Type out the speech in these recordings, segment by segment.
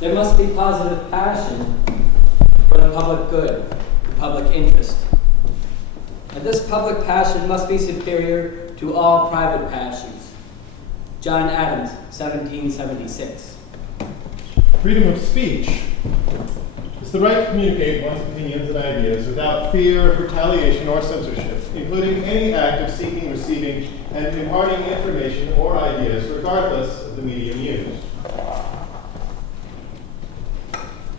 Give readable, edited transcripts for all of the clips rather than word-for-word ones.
There must be positive passion for the public good, the public interest. And this public passion must be superior to all private passions. John Adams, 1776. Freedom of speech is the right to communicate one's opinions and ideas without fear of retaliation or censorship, including any act of seeking, receiving, and imparting information or ideas regardless of the medium used.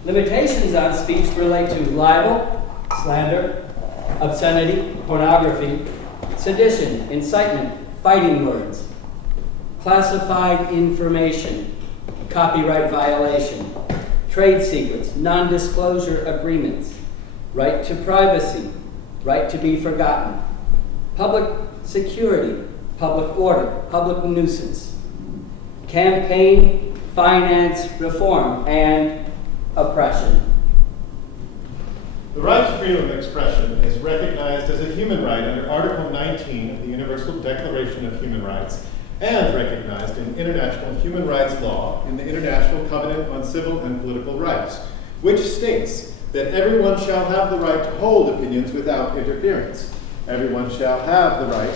Limitations on speech relate to libel, slander, obscenity, pornography, sedition, incitement, fighting words, classified information, copyright violation, trade secrets, non-disclosure agreements, right to privacy, right to be forgotten, public security, public order, public nuisance, campaign finance reform, and oppression. The right to freedom of expression is recognized as a human right under Article 19 of the Universal Declaration of Human Rights and recognized in international human rights law in the International Covenant on Civil and Political Rights, which states that everyone shall have the right to hold opinions without interference. Everyone shall have the right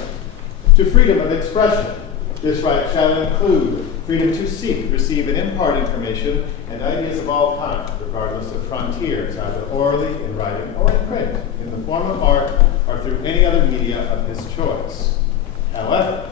to freedom of expression. This right shall include freedom to seek, receive, and impart information and ideas of all kinds, regardless of frontiers, either orally, in writing, or in print, in the form of art, or through any other media of his choice. However,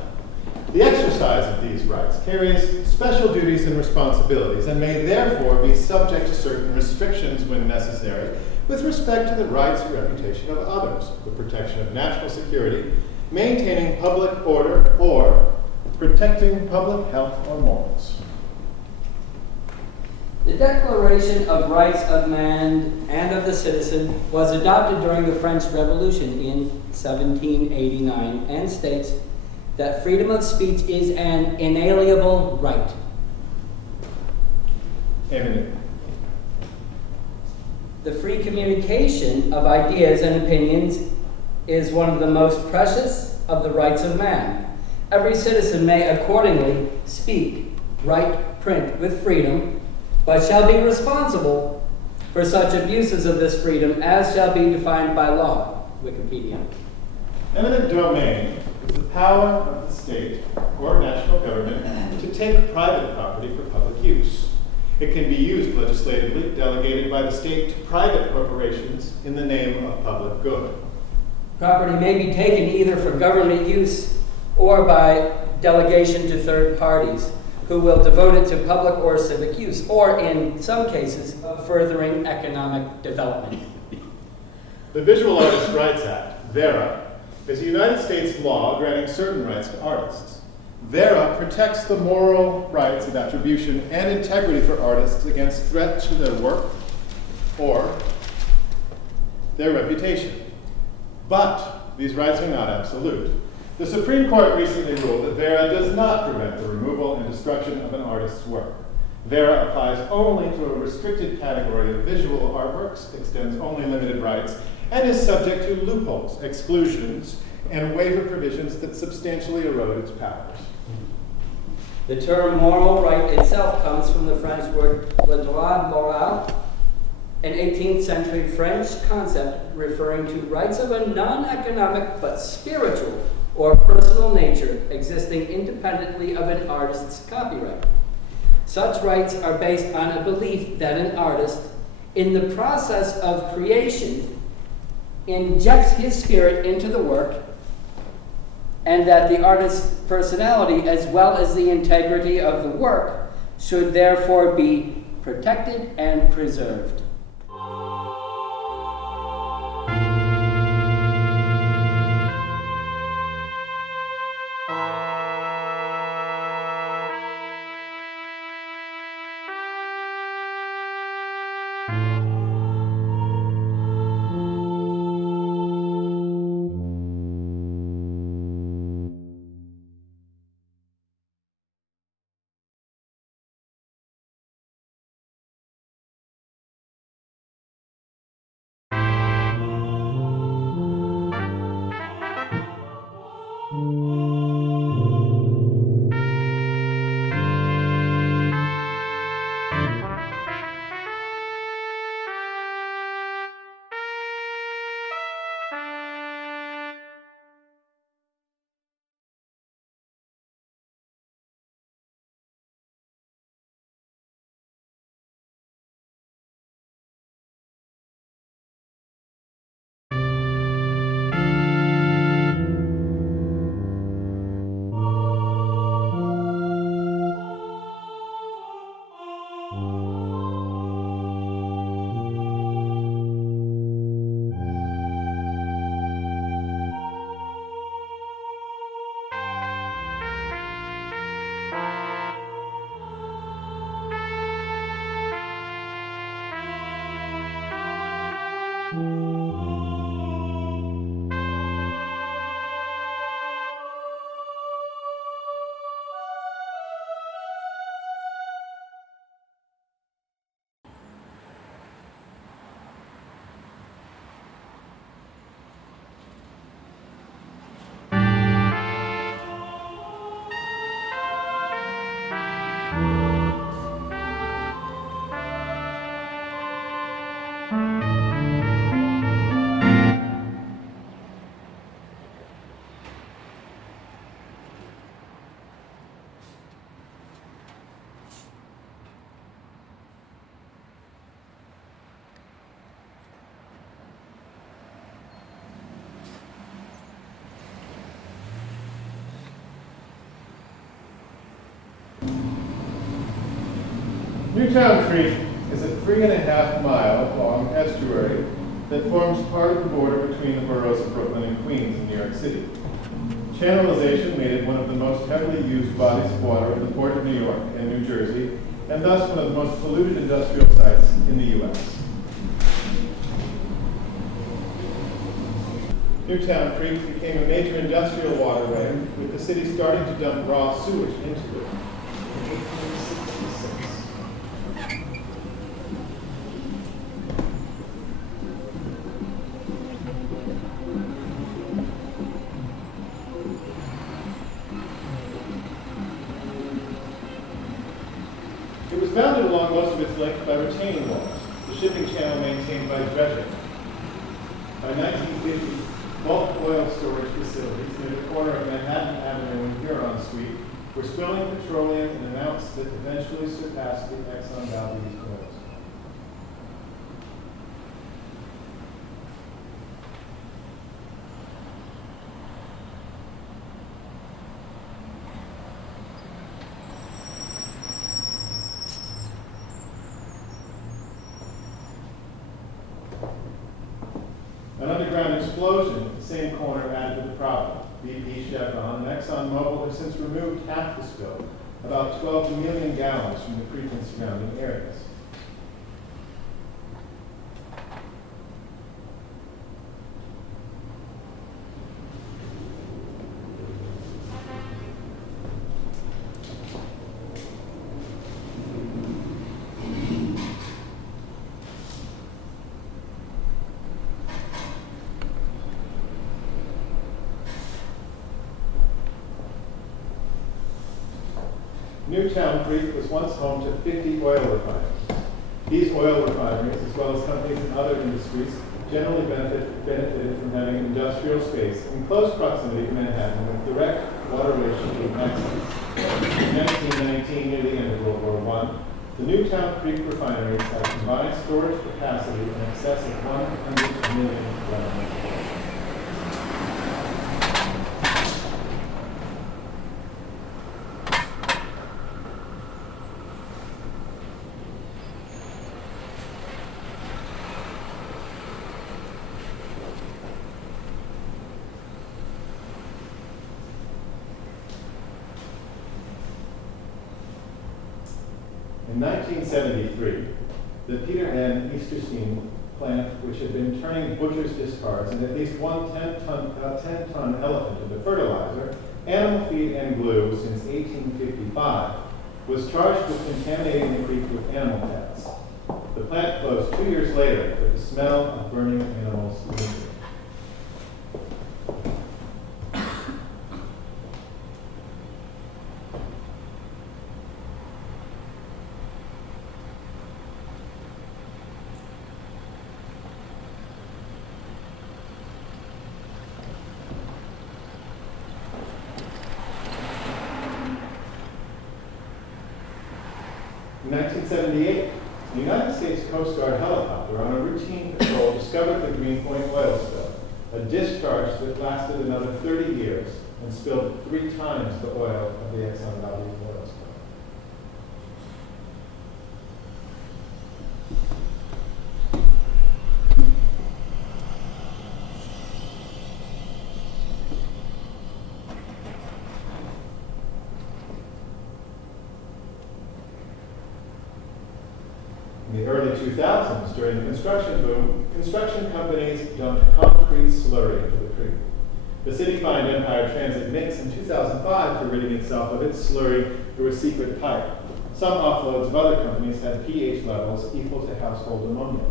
the exercise of these rights carries special duties and responsibilities and may therefore be subject to certain restrictions when necessary with respect to the rights and reputation of others, the protection of national security, maintaining public order, or protecting public health or morals. The Declaration of Rights of Man and of the Citizen was adopted during the French Revolution in 1789 and states that freedom of speech is an inalienable right. Eminent. The free communication of ideas and opinions is one of the most precious of the rights of man. Every citizen may accordingly speak, write, print with freedom, but shall be responsible for such abuses of this freedom as shall be defined by law. Wikipedia. Eminent domain is the power of the state or national government to take private property for public use. It can be used legislatively, delegated by the state to private corporations in the name of public good. Property may be taken either for government use or by delegation to third parties who will devote it to public or civic use, or in some cases, furthering economic development. The Visual Artists' Rights Act, VERA, is a United States law granting certain rights to artists. VERA protects the moral rights of attribution and integrity for artists against threat to their work or their reputation. But these rights are not absolute. The Supreme Court recently ruled that VERA does not prevent the removal and destruction of an artist's work. VERA applies only to a restricted category of visual artworks, extends only limited rights, and is subject to loopholes, exclusions, and waiver provisions that substantially erode its powers. The term moral right itself comes from the French word le droit moral, an 18th century French concept referring to rights of a non-economic but spiritual or personal nature existing independently of an artist's copyright. Such rights are based on a belief that an artist, in the process of creation, injects his spirit into the work, and that the artist's personality, as well as the integrity of the work, should therefore be protected and preserved. Newtown Creek is a 3.5 mile long estuary that forms part of the border between the boroughs of Brooklyn and Queens in New York City. Channelization made it one of the most heavily used bodies of water in the Port of New York and New Jersey, and thus one of the most polluted industrial sites in the U.S. Newtown Creek became a major industrial waterway, with the city starting to dump raw sewage into it. In 1866. It was bounded along most of its length by retaining walls, the shipping channel maintained by dredging. By 1950, bulk oil storage facilities near the corner of Manhattan Avenue and Huron Street were spilling petroleum in amounts that eventually surpassed the Exxon Valdez oil spill. An underground explosion at the same corner added to the problem. BP, Chevron, and ExxonMobil have since removed half the spill, about 12 million gallons from the creek and surrounding areas. Newtown Creek was once home to 50 oil refineries. These oil refineries, as well as companies in other industries, generally benefited from having industrial space in close proximity to Manhattan with direct waterway shipping access. In 1919, near the end of World War I, the Newtown Creek refineries had combined storage capacity in excess of 100 million gallons. In 1973, the Peter N. Easterstein plant, which had been turning butcher's discards and at least one 10-ton elephant into fertilizer, animal feed, and glue since 1855, was charged with contaminating the creek with animal fats. The plant closed 2 years later, but the smell of burning animals lingered. In 1978, the United States Coast Guard helicopter on a routine patrol discovered the Greenpoint oil spill, a discharge that lasted another 30 years and spilled 3 times the oil of the Exxon Valdez oil spill. In the early 2000s, during the construction boom, construction companies dumped concrete slurry into the creek. The city fined Empire Transit Mix in 2005 for ridding itself of its slurry through a secret pipe. Some offloads of other companies had pH levels equal to household ammonia.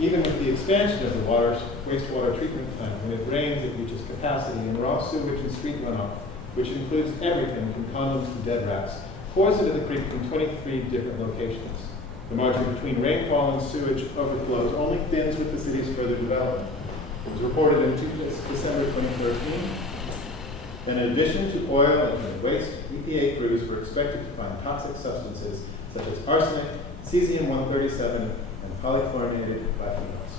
Even with the expansion of the wastewater treatment plant, when it rains, it reaches capacity, and raw sewage and street runoff, which includes everything from condoms to dead rats, pours into the creek from 23 different locations. The margin between rainfall and sewage overflows only thins with the city's further development. It was reported in December 2013 that in addition to oil and waste, EPA crews were expected to find toxic substances such as arsenic, cesium-137, and polychlorinated biphenyls.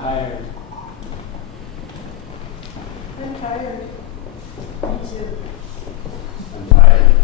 tired. I'm tired. Me too. I'm tired.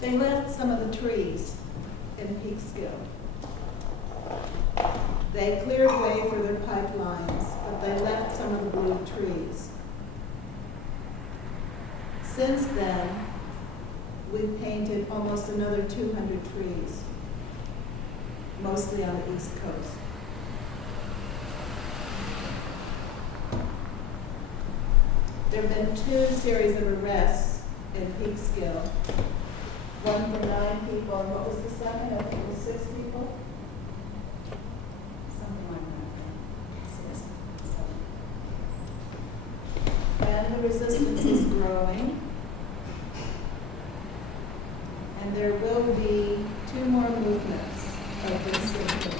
They left some of the trees in Peekskill. They cleared way for their pipelines, but they left some of the blue trees. Since then, we've painted almost another 200 trees, mostly on the East Coast. There have been 2 series of arrests in Peekskill. One for 9 people, and what was the second? I think it was 6 people? Something like that. 6, 7. And the resistance is growing. And there will be 2 more movements of this symptom.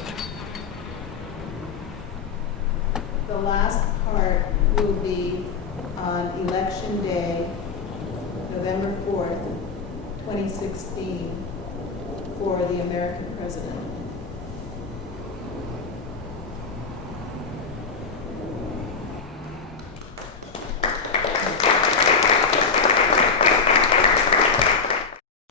The last part will be on Election Day, November 4th, 2016, for the American president.